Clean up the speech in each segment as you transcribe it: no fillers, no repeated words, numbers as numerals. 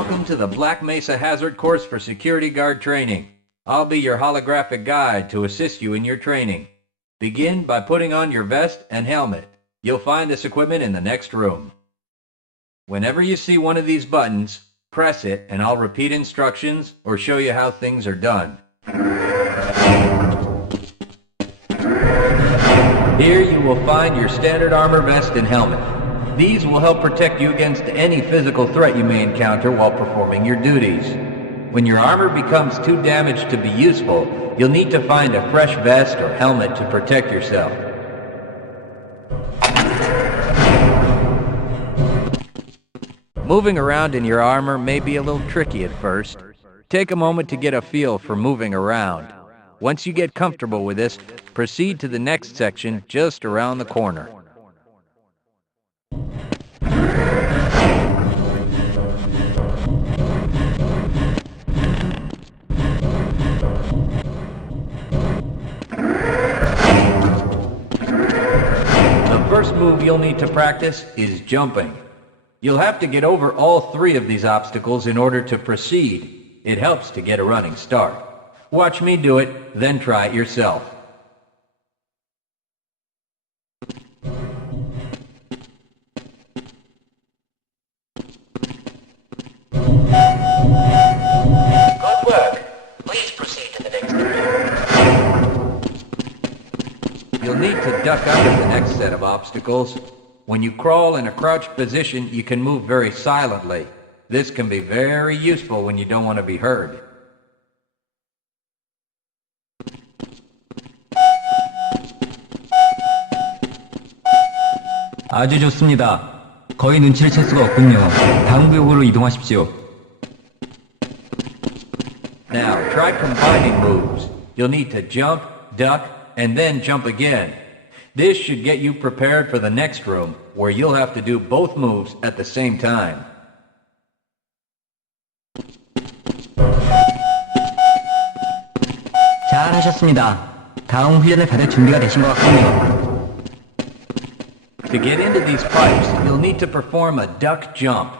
Welcome to the Black Mesa Hazard Course for Security Guard Training. I'll be your holographic guide to assist you in your training. Begin by putting on your vest and helmet. You'll find this equipment in the next room. Whenever you see one of these buttons, press it and I'll repeat instructions or show you how things are done. Here you will find your standard armor vest and helmet. These will help protect you against any physical threat you may encounter while performing your duties. When your armor becomes too damaged to be useful, you'll need to find a fresh vest or helmet to protect yourself. Moving around in your armor may be a little tricky at first. Take a moment to get a feel for moving around. Once you get comfortable with this, proceed to the next section just around the corner. The first move you'll need to practice is jumping. You'll have to get over all three of these obstacles in order to proceed. It helps to get a running start. Watch me do it, then try it yourself. Good work. Please proceed to the next area. You'll need to duck under the next set of obstacles. When you crawl in a crouched position, you can move very silently. This can be very useful when you don't want to be heard. 아주 좋습니다. 거의 눈치를 챌 수가 없군요. 다음 구역으로 이동하십시오. Now, try combining moves. You'll need to jump, duck, and then jump again. This should get you prepared for the next room, where you'll have to do both moves at the same time. 잘하셨습니다. 다음 훈련을 받을 준비가 되신 것 같군요. To get into these pipes, you'll need to perform a duck jump.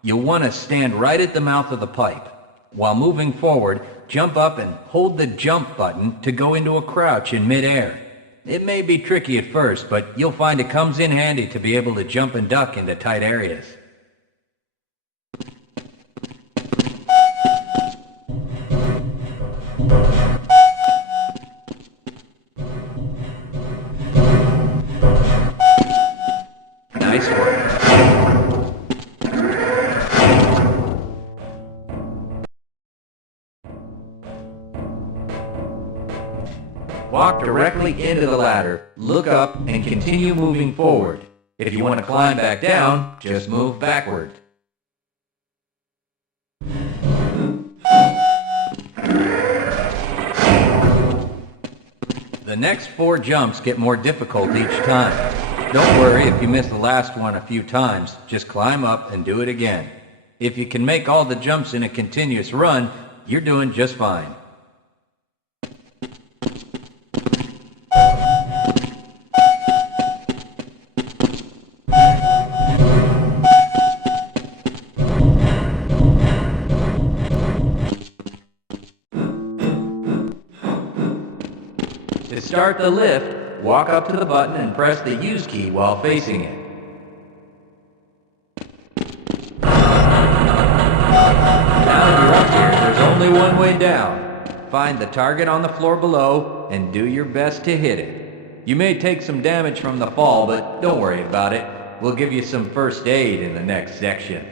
You'll want to stand right at the mouth of the pipe. While moving forward, jump up and hold the jump button to go into a crouch in midair. It may be tricky at first, but you'll find it comes in handy to be able to jump and duck into tight areas. Nice work. Walk directly into the ladder, look up, and continue moving forward. If you want to climb back down, just move backward. The next 4 jumps get more difficult each time. Don't worry if you miss the last one a few times, just climb up and do it again. If you can make all the jumps in a continuous run, you're doing just fine. To start the lift, walk up to the button and press the use key while facing it. Now you're up here, there's only one way down. Find the target on the floor below and do your best to hit it. You may take some damage from the fall, but don't worry about it. We'll give you some first aid in the next section.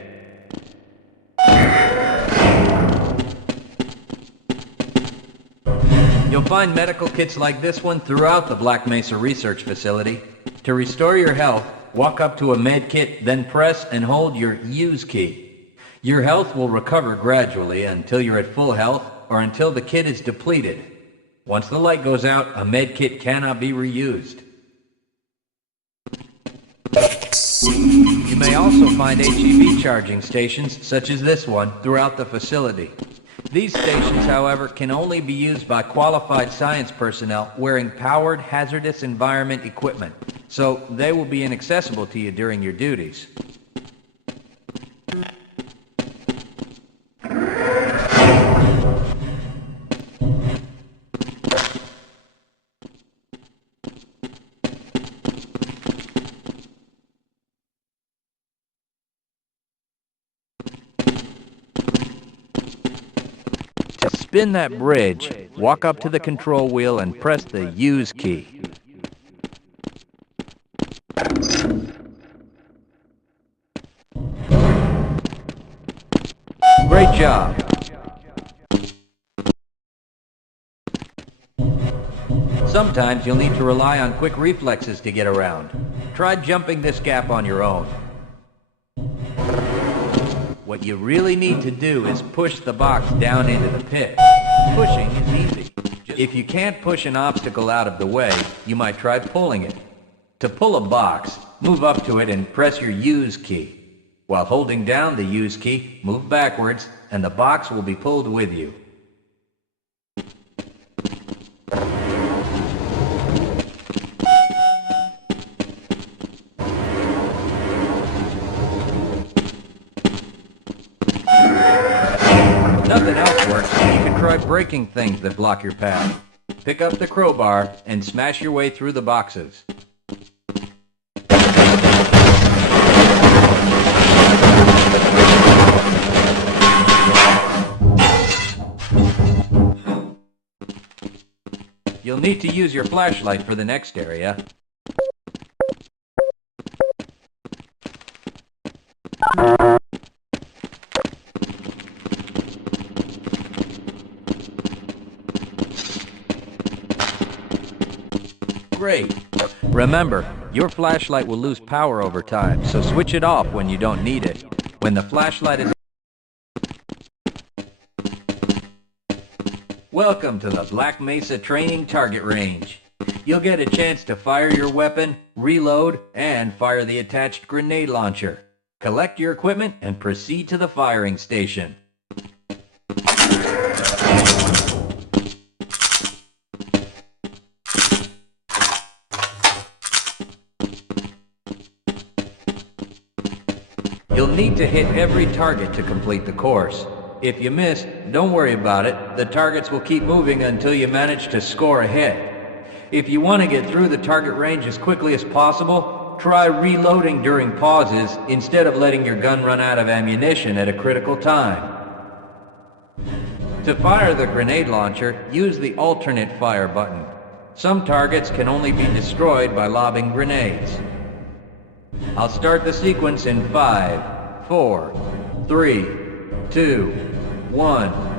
You'll find medical kits like this one throughout the Black Mesa Research Facility. To restore your health, walk up to a med kit, then press and hold your use key. Your health will recover gradually until you're at full health or until the kit is depleted. Once the light goes out, a med kit cannot be reused. You may also find HEV charging stations, such as this one, throughout the facility. These stations, however, can only be used by qualified science personnel wearing powered hazardous environment equipment, so they will be inaccessible to you during your duties. spin that bridge, walk up to the control wheel and press the Use key. Great job. Sometimes you'll need to rely on quick reflexes to get around. Try jumping this gap on your own. What you really need to do is push the box down into the pit. Pushing is easy. If you can't push an obstacle out of the way, you might try pulling it. To pull a box, move up to it and press your Use key. While holding down the Use key, move backwards and the box will be pulled with you. Nothing else works, you can try breaking things that block your path. Pick up the crowbar and smash your way through the boxes. You'll need to use your flashlight for the next area. Great. Remember, your flashlight will lose power over time, so switch it off when you don't need it. When the flashlight is... Welcome to the Black Mesa Training Target Range. You'll get a chance to fire your weapon, reload, and fire the attached grenade launcher. Collect your equipment and proceed to the firing station. You'll need to hit every target to complete the course. If you miss, don't worry about it. The targets will keep moving until you manage to score a hit. If you want to get through the target range as quickly as possible, try reloading during pauses instead of letting your gun run out of ammunition at a critical time. To fire the grenade launcher, use the alternate fire button. Some targets can only be destroyed by lobbing grenades. I'll start the sequence in 5, 4, 3, 2, 1.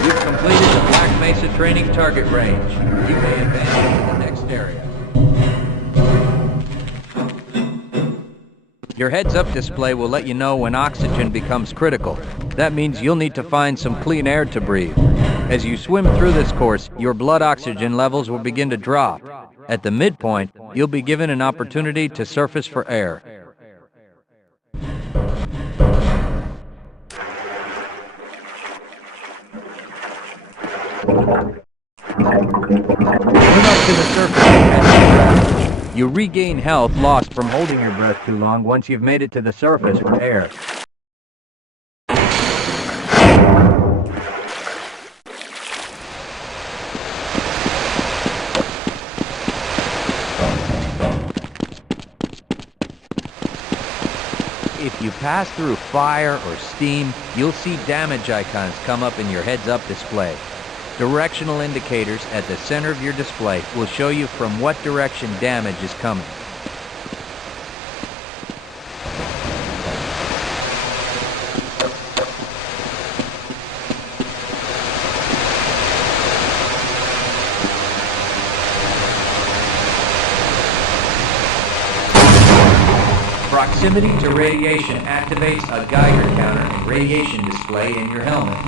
You've completed the Black Mesa Training Target Range. You may advance to the next area. Your heads-up display will let you know when oxygen becomes critical. That means you'll need to find some clean air to breathe. As you swim through this course, your blood oxygen levels will begin to drop. At the midpoint, you'll be given an opportunity to surface for air. Swim up to the surface and catch your breath. You regain health lost from holding your breath too long once you've made it to the surface for air. If you pass through fire or steam, you'll see damage icons come up in your heads-up display. Directional indicators at the center of your display will show you from what direction damage is coming. Proximity to radiation activates a Geiger counter and radiation display in your helmet.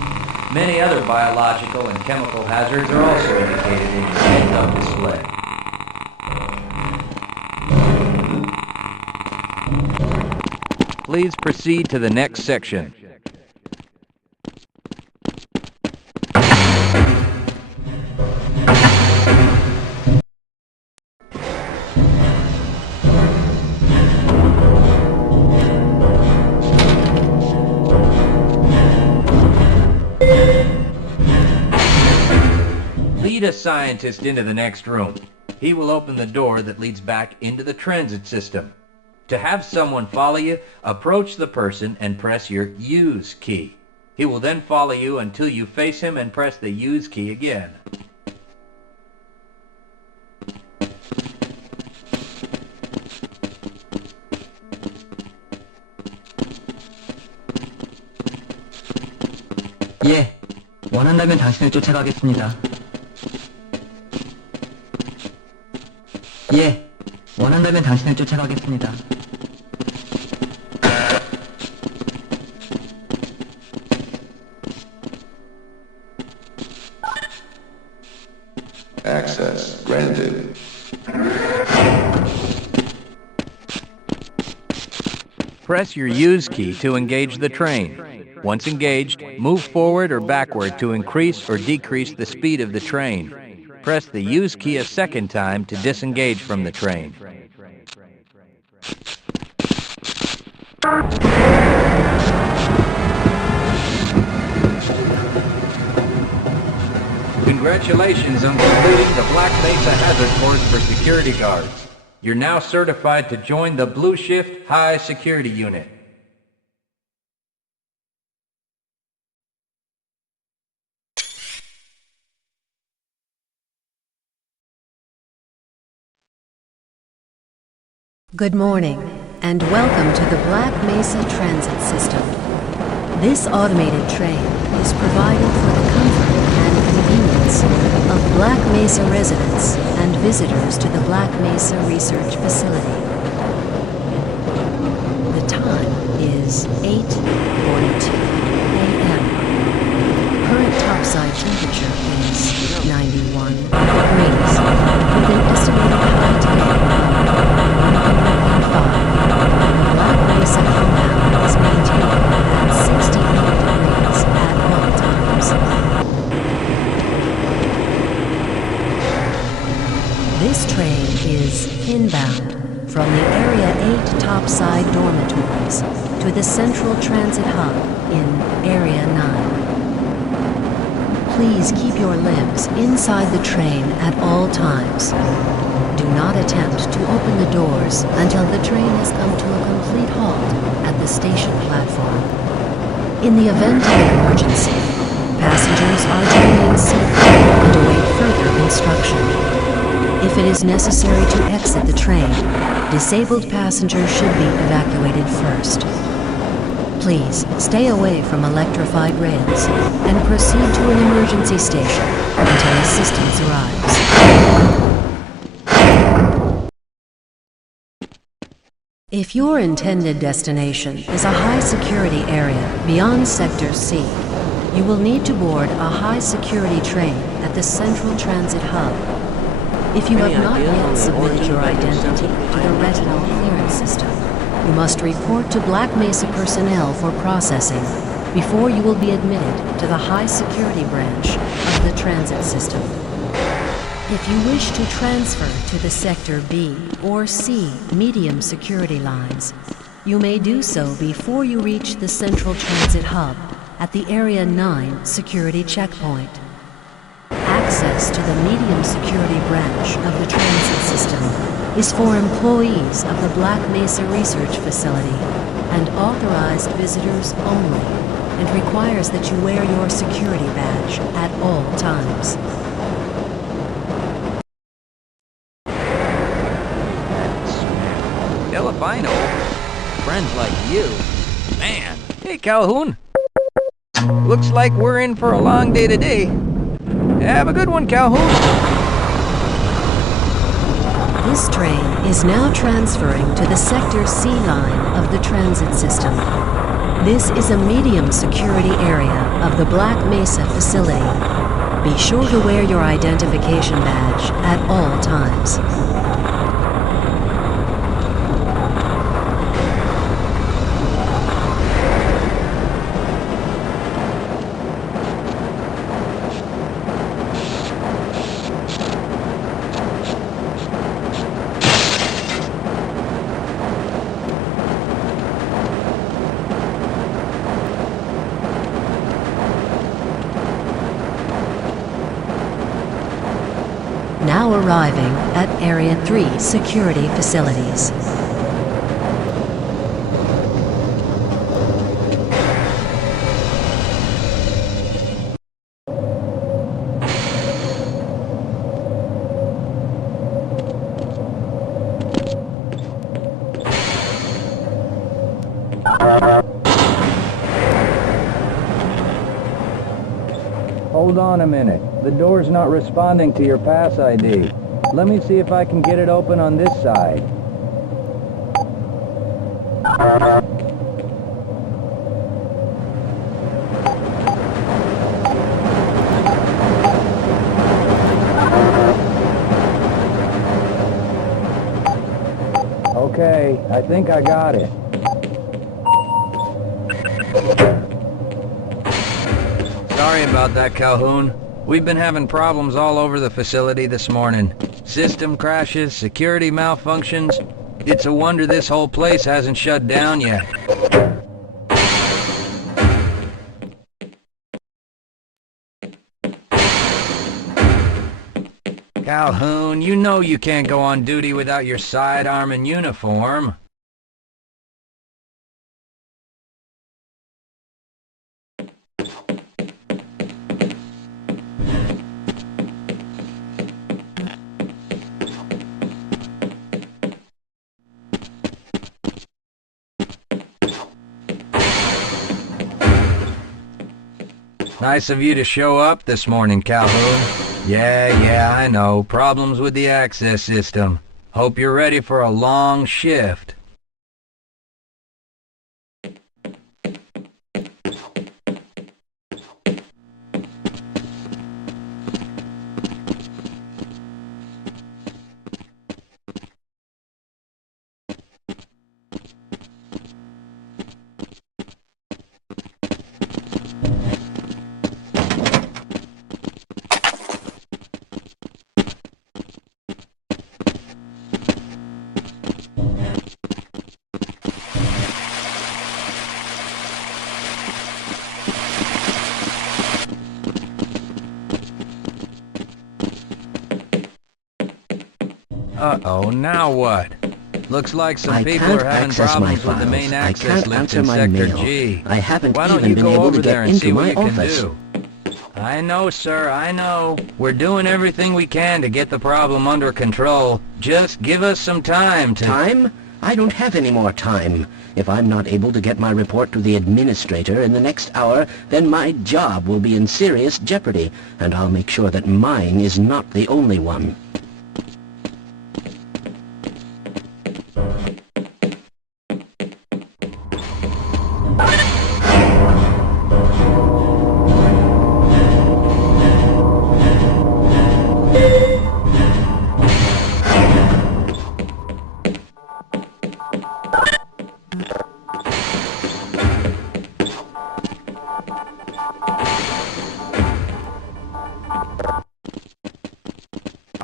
Many other biological and chemical hazards are also indicated in your heads-up display. Please proceed to the next section. a scientist into the next room. He will open the door that leads back into the transit system. To have someone follow you, approach the person and press your use key. He will then follow you until you face him and press the use key again. 예, 원한다면 당신을 쫓아가겠습니다. 예, 원한다면 당신을 쫓아가겠습니다. Access granted. Press your use key to engage the train. Once engaged, move forward or backward to increase or decrease the speed of the train. Press the use key a second time to disengage from the train. Congratulations on completing the Black Mesa Hazard Course for security guards. You're now certified to join the Blue Shift High Security Unit. Good morning, and welcome to the Black Mesa Transit System. This automated train is provided for the comfort and convenience of Black Mesa residents and visitors to the Black Mesa Research Facility. The time is 8:42 a.m. Current topside temperature is 91 degrees, with an estimated high tide of 105. The Black Mesa compound is maintained at 68 degrees at all times. This train is inbound from the Area 8 topside dormitories to the Central Transit Hub in Area 9. Please keep your limbs inside the train at all times. Do not attempt to open the doors until the train has come to a complete halt at the station platform. In the event of an emergency, passengers are to remain seated and await further instruction. If it is necessary to exit the train, disabled passengers should be evacuated first. Please stay away from electrified rails and proceed to an emergency station until assistance arrives. If your intended destination is a high-security area beyond Sector C, you will need to board a high-security train at the Central Transit Hub. If you have not yet submitted your identity to the retinal clearance system, you must report to Black Mesa personnel for processing before you will be admitted to the high-security branch of the transit system. If you wish to transfer to the Sector B or C medium security lines, you may do so before you reach the Central Transit Hub at the Area 9 security checkpoint. Access to the medium security branch of the transit system is for employees of the Black Mesa Research Facility and authorized visitors only, and requires that you wear your security badge at all times. Albino, friends like you. Man. Hey, Calhoun. Looks like we're in for a long day today. Have a good one, Calhoun. This train is now transferring to the Sector C line of the transit system. This is a medium security area of the Black Mesa facility. Be sure to wear your identification badge at all times. arriving at Area 3 security facilities. Hold on a minute. The door's not responding to your pass ID. Let me see if I can get it open on this side. Okay, I think I got it. Sorry about that, Calhoun. We've been having problems all over the facility this morning. System crashes, security malfunctions. It's a wonder this whole place hasn't shut down yet. Calhoun, you know you can't go on duty without your sidearm and uniform. Nice of you to show up this morning, Calhoun. Yeah, I know. Problems with the access system. Hope you're ready for a long shift. Uh-oh, now what? Looks like some people are having problems with the main access lift in Sector G. I haven't Why don't even you been go able over to there get and see into what my you can office. do? I know, sir, I know. We're doing everything we can to get the problem under control. Just give us some time to... Time? I don't have any more time. If I'm not able to get my report to the administrator in the next hour, then my job will be in serious jeopardy, and I'll make sure that mine is not the only one.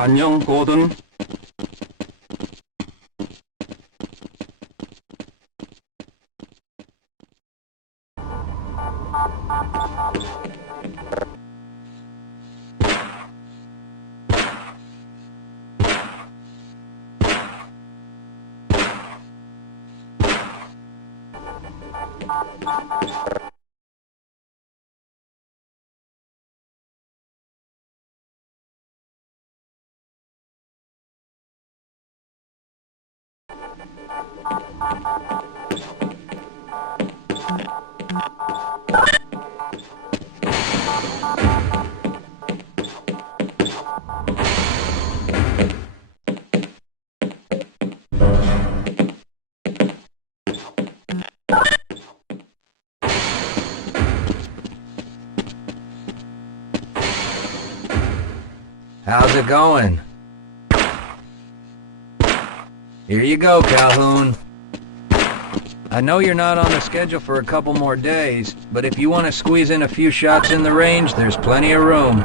안녕, 고든. How's it going? Here you go, Calhoun. I know you're not on the schedule for a couple more days, but if you want to squeeze in a few shots in the range, there's plenty of room.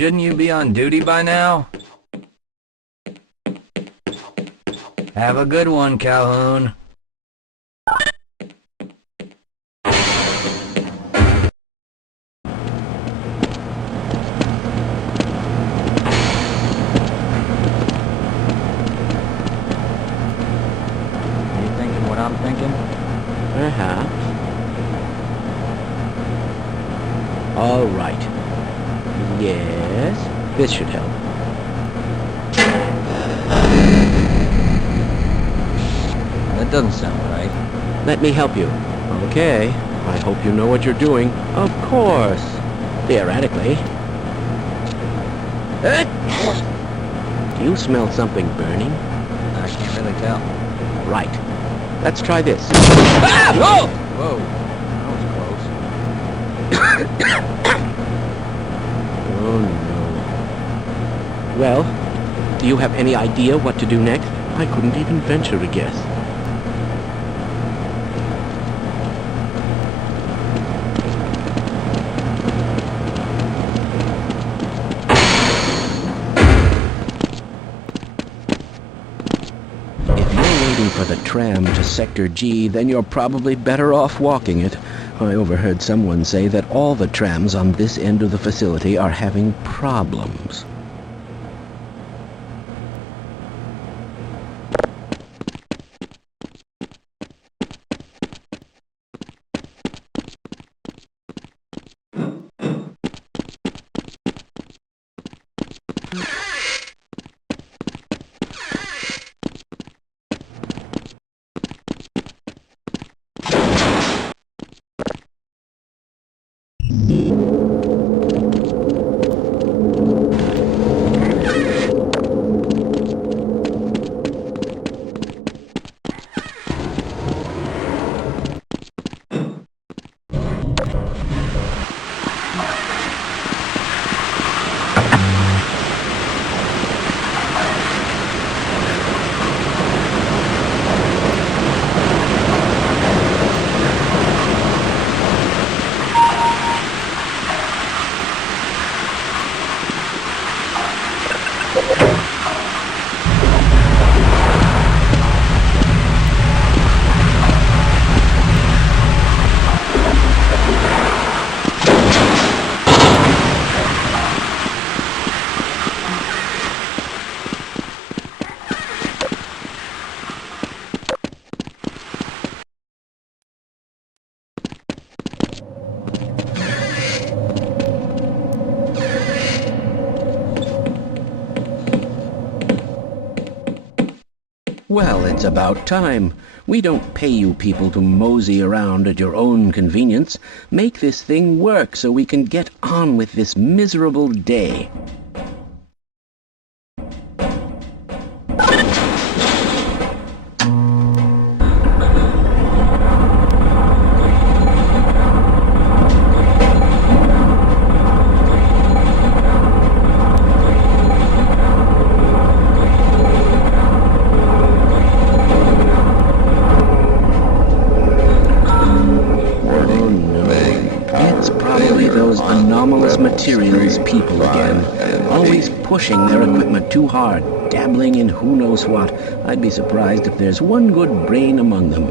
Shouldn't you be on duty by now? Have a good one, Calhoun. You thinking what I'm thinking? Perhaps. All right. Yes, this should help. That doesn't sound right. Let me help you. Okay. I hope you know what you're doing. Of course. Theoretically. Do you smell something burning? I can't really tell. Right. Let's try this. Ah! Whoa! Whoa. That was close. Oh, no. Well, do you have any idea what to do next? I couldn't even venture a guess. If you're waiting for the tram to Sector G, then you're probably better off walking it. I overheard someone say that all the trams on this end of the facility are having problems. Well, it's about time. We don't pay you people to mosey around at your own convenience. Make this thing work so we can get on with this miserable day. Anomalous materials people again, always pushing their equipment too hard, dabbling in who knows what. I'd be surprised if there's one good brain among them.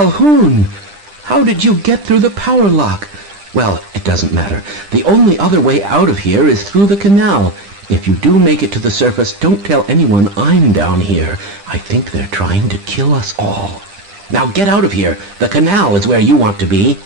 Calhoun! How did you get through the power lock? Well, it doesn't matter. The only other way out of here is through the canal. If you do make it to the surface, don't tell anyone I'm down here. I think they're trying to kill us all. Now get out of here. The canal is where you want to be.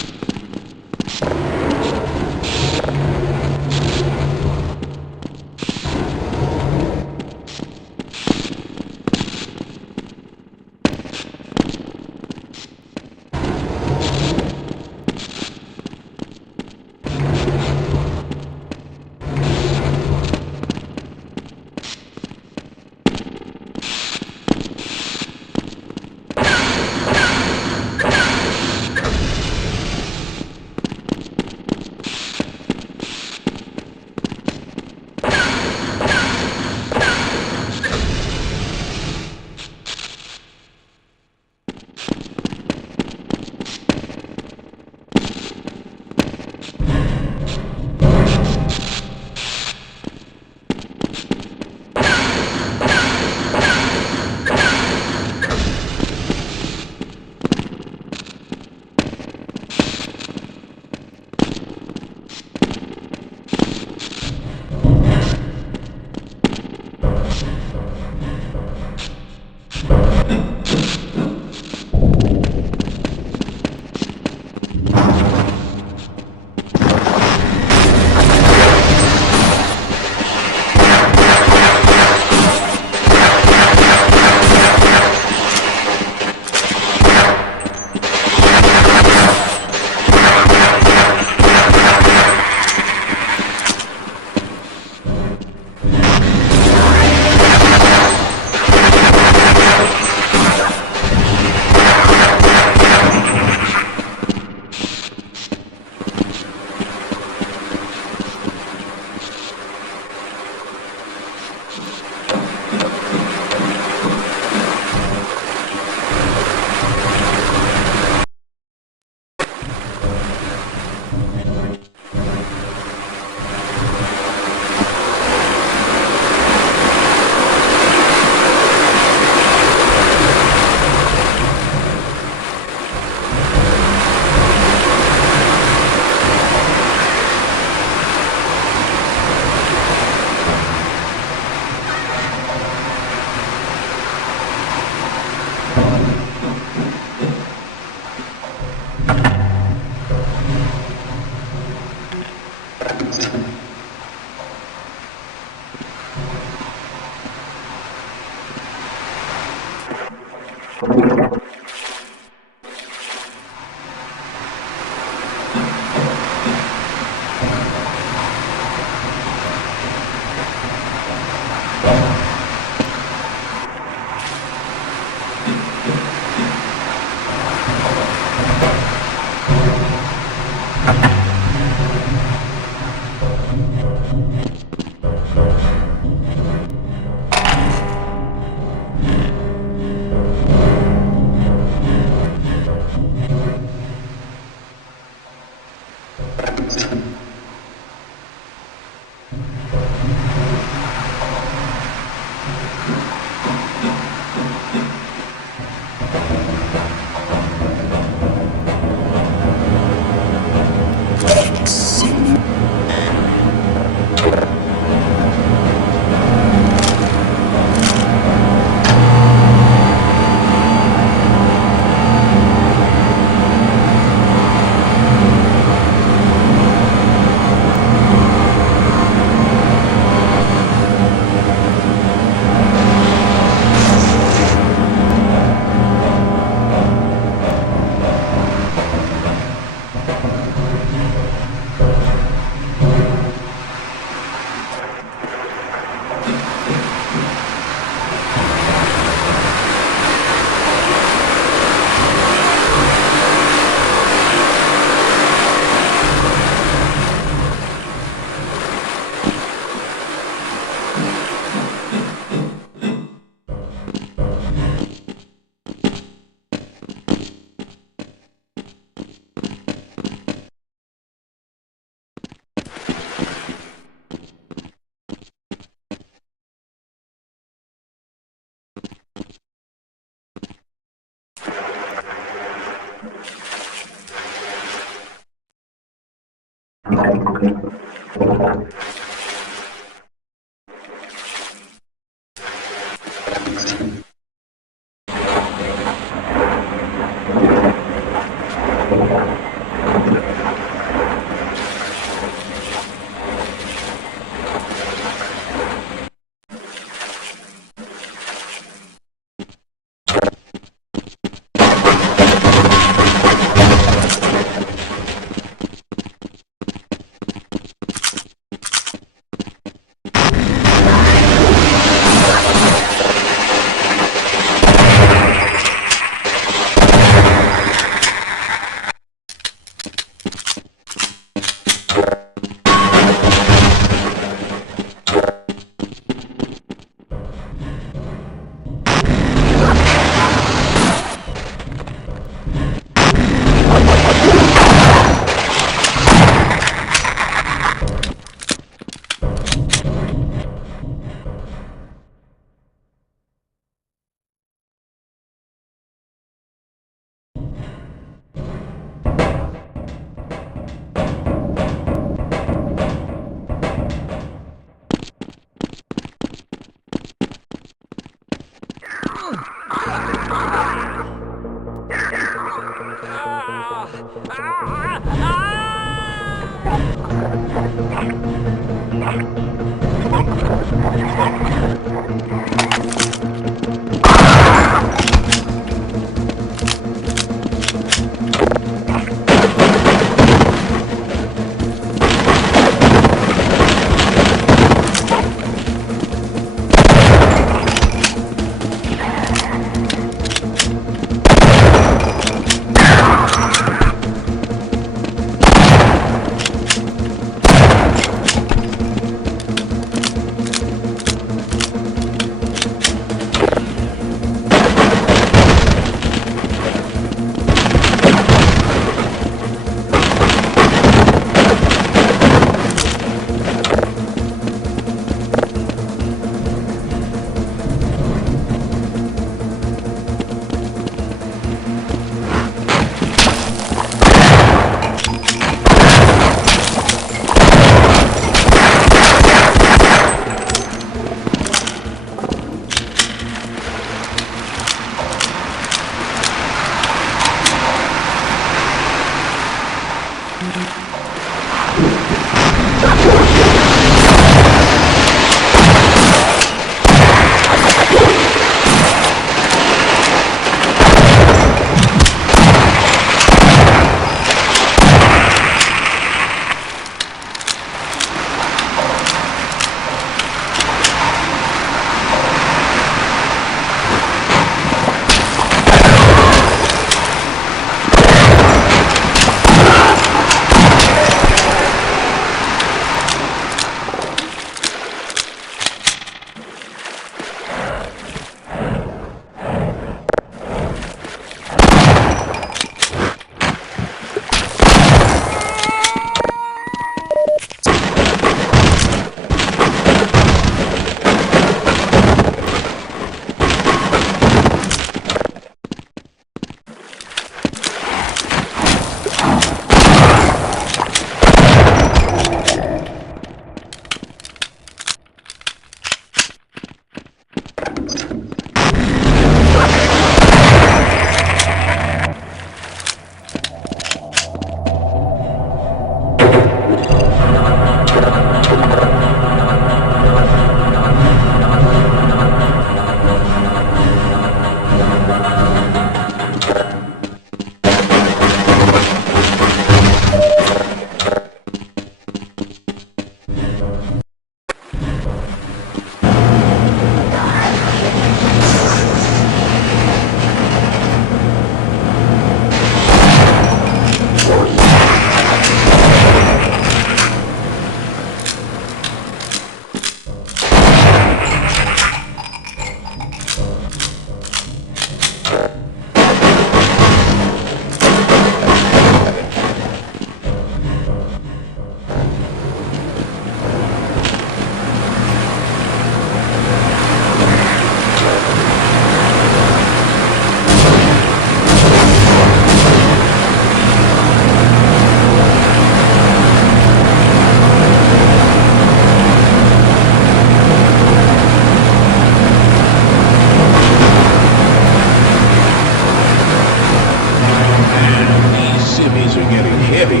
heavy.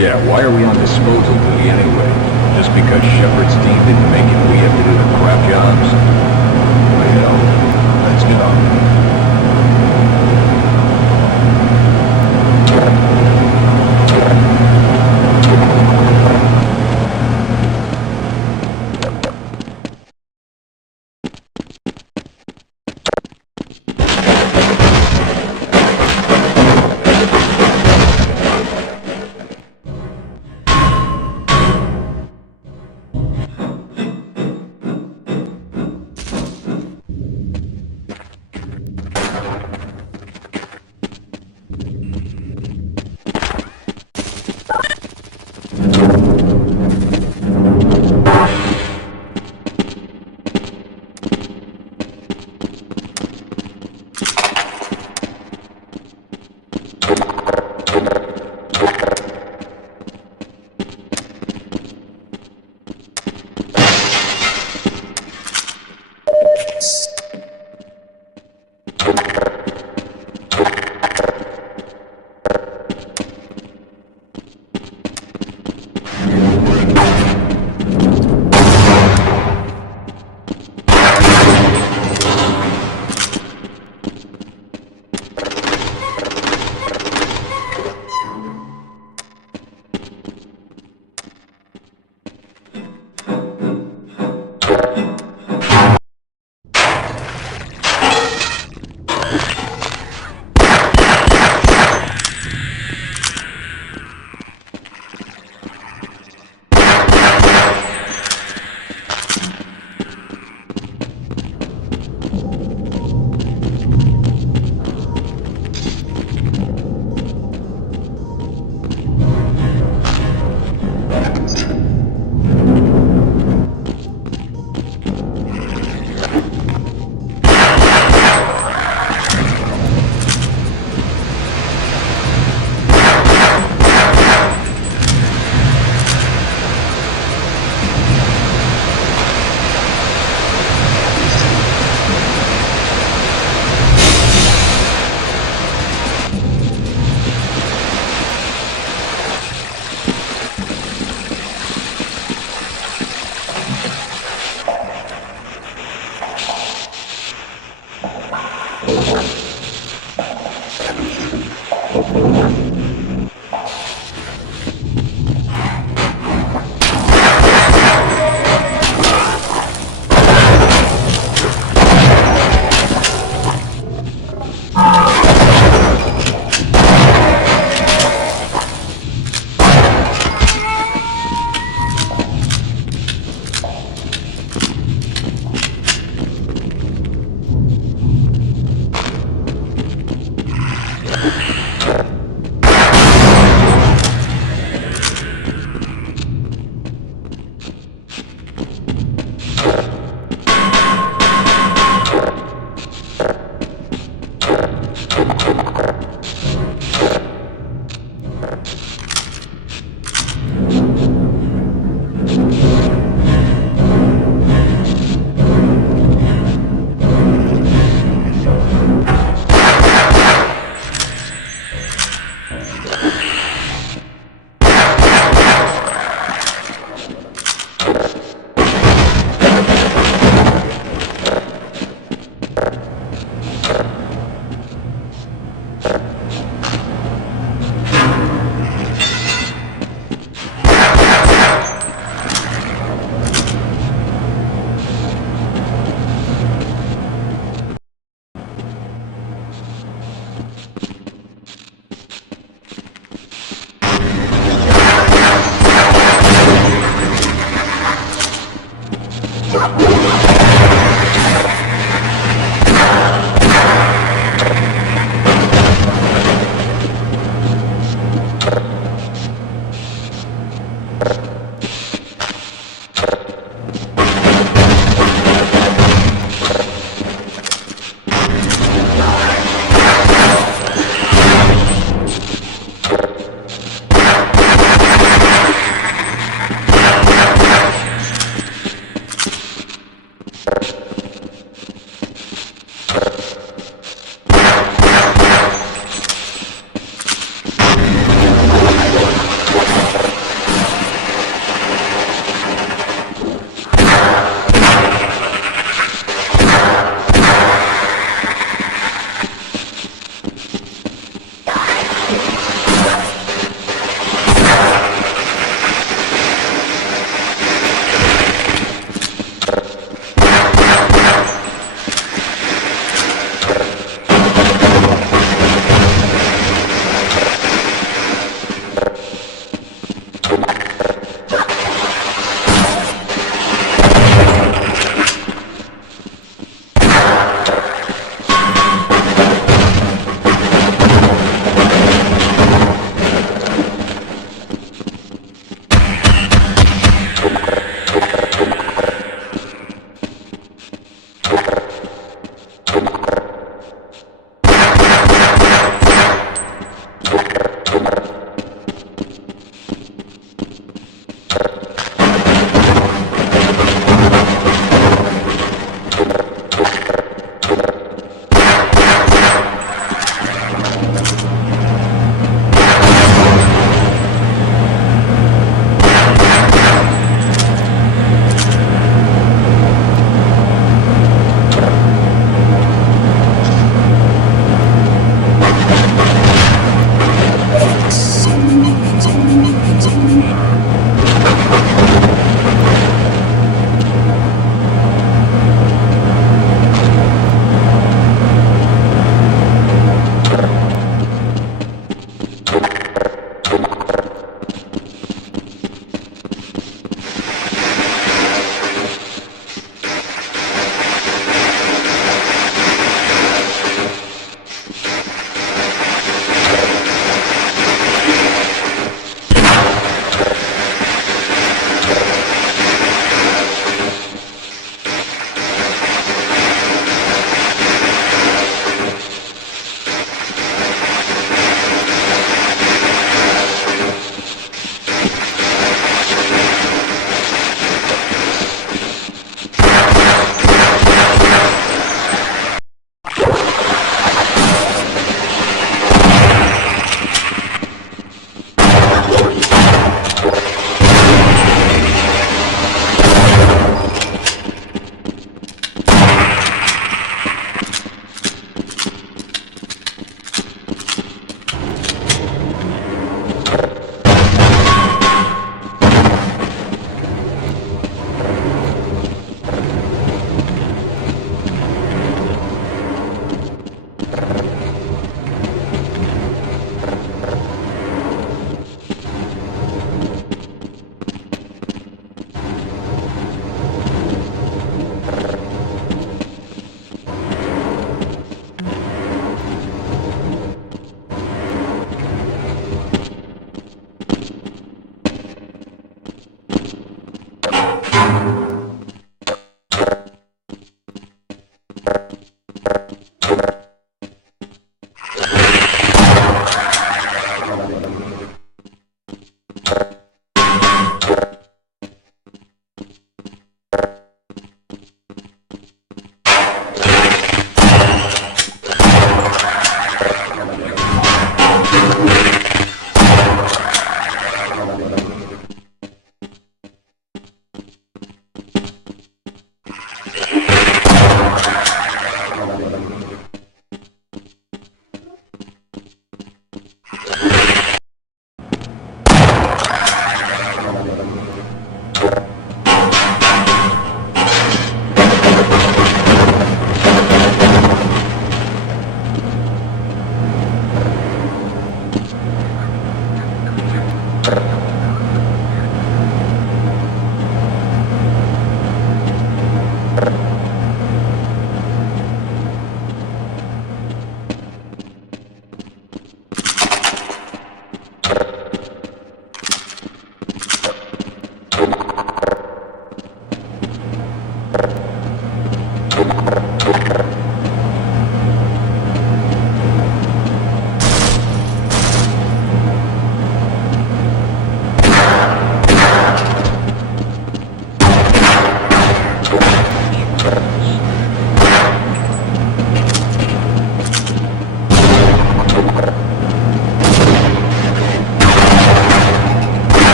Yeah, why are we on disposal duty anyway? Just because Shepard's team didn't make it, we have to do the crap jobs? Well, let's get on.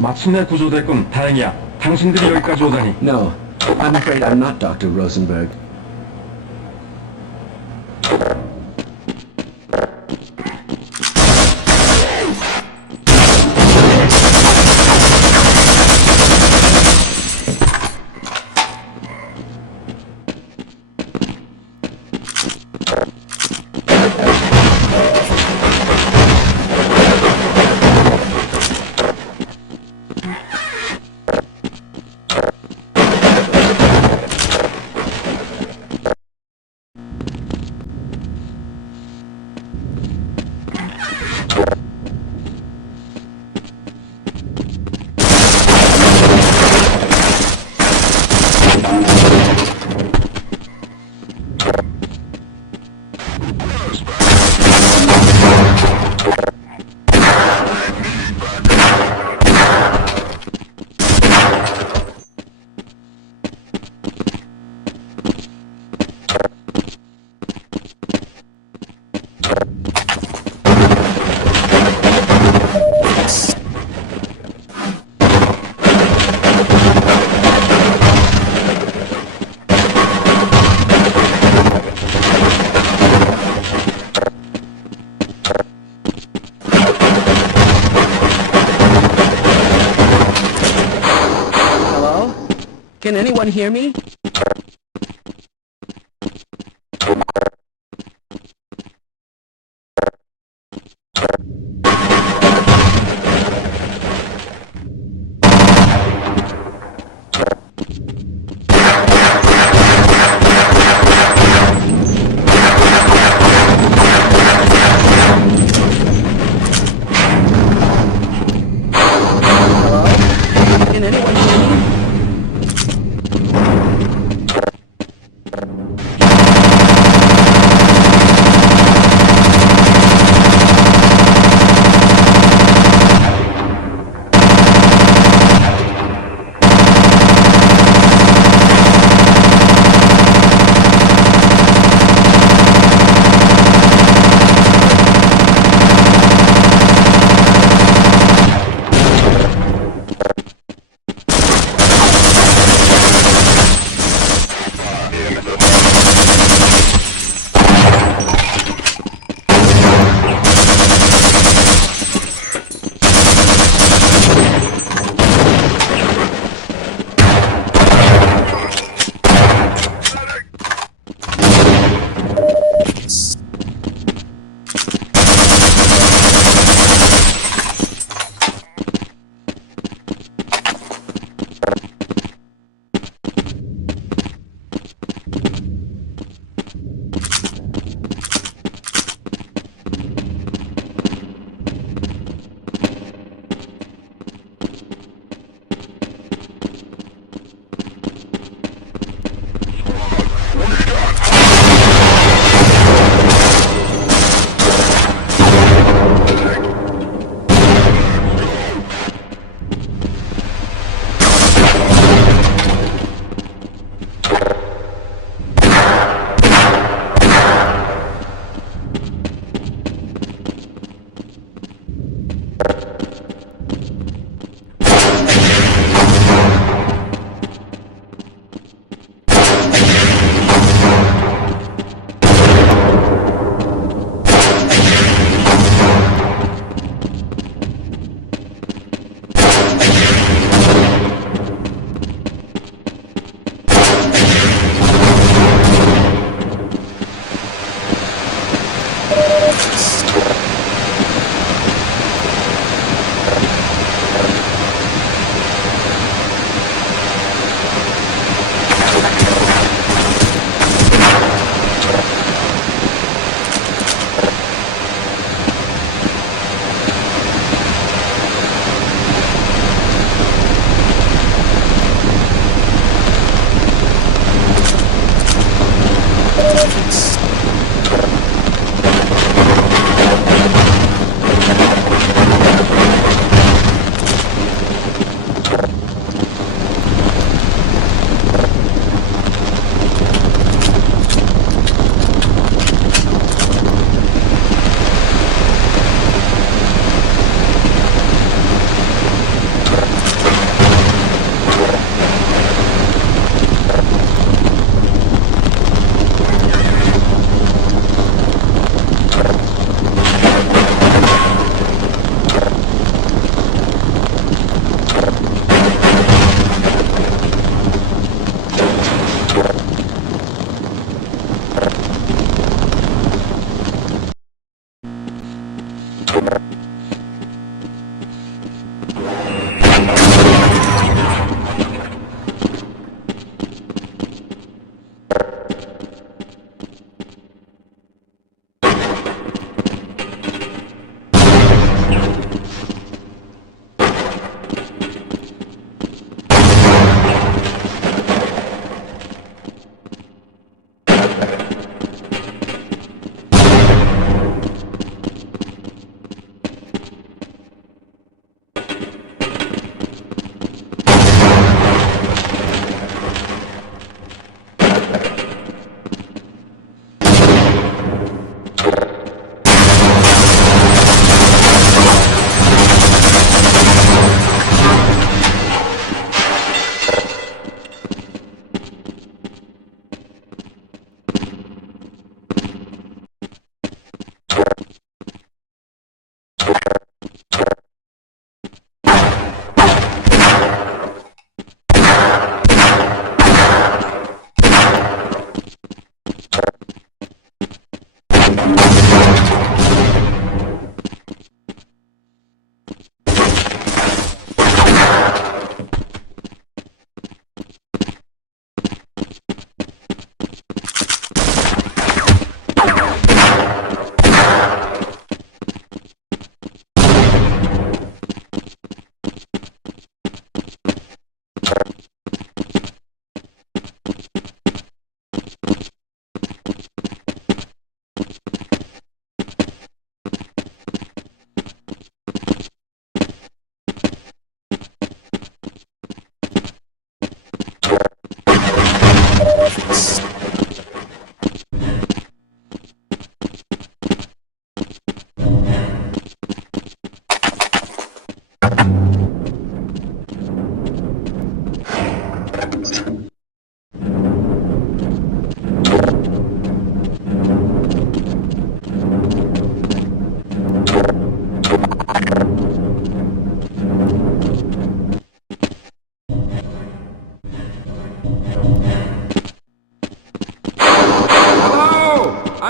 마침내 구조됐군. 다행이야. 당신들이 여기까지 오다니. No, I'm afraid I'm not Dr. Rosenberg. Can anyone hear me? Hello? Can anyone hear me?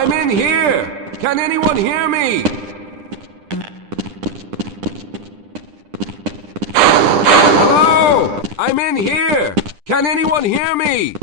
I'm in here! Can anyone hear me? Hello? I'm in here! Can anyone hear me?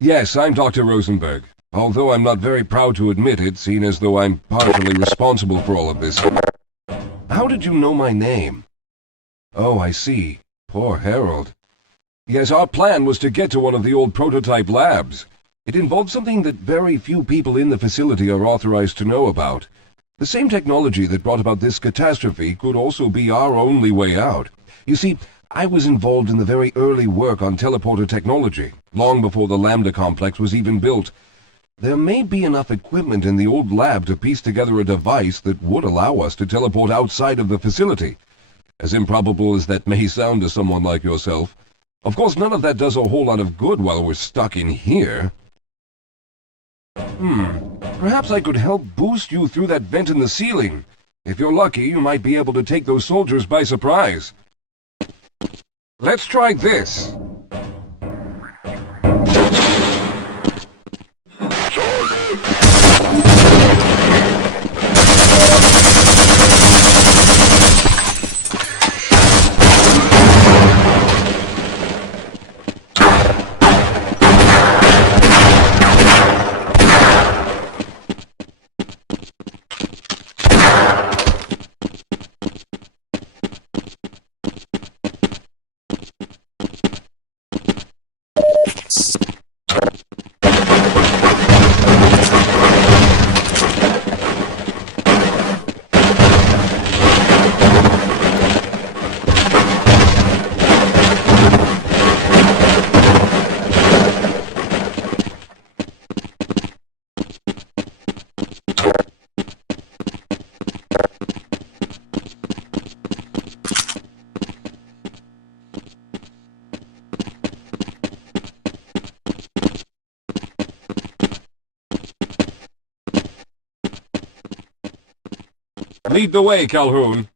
Yes, I'm Dr. Rosenberg. Although I'm not very proud to admit it, seeing as though I'm partially responsible for all of this. How did you know my name? Oh, I see. Poor Harold. Yes, our plan was to get to one of the old prototype labs. It involved something that very few people in the facility are authorized to know about. The same technology that brought about this catastrophe could also be our only way out. You see, I was involved in the very early work on teleporter technology, long before the Lambda complex was even built. There may be enough equipment in the old lab to piece together a device that would allow us to teleport outside of the facility. As improbable as that may sound to someone like yourself. Of course, none of that does a whole lot of good while we're stuck in here. Perhaps I could help boost you through that vent in the ceiling. If you're lucky, you might be able to take those soldiers by surprise. Let's try this. Lead the way, Calhoun.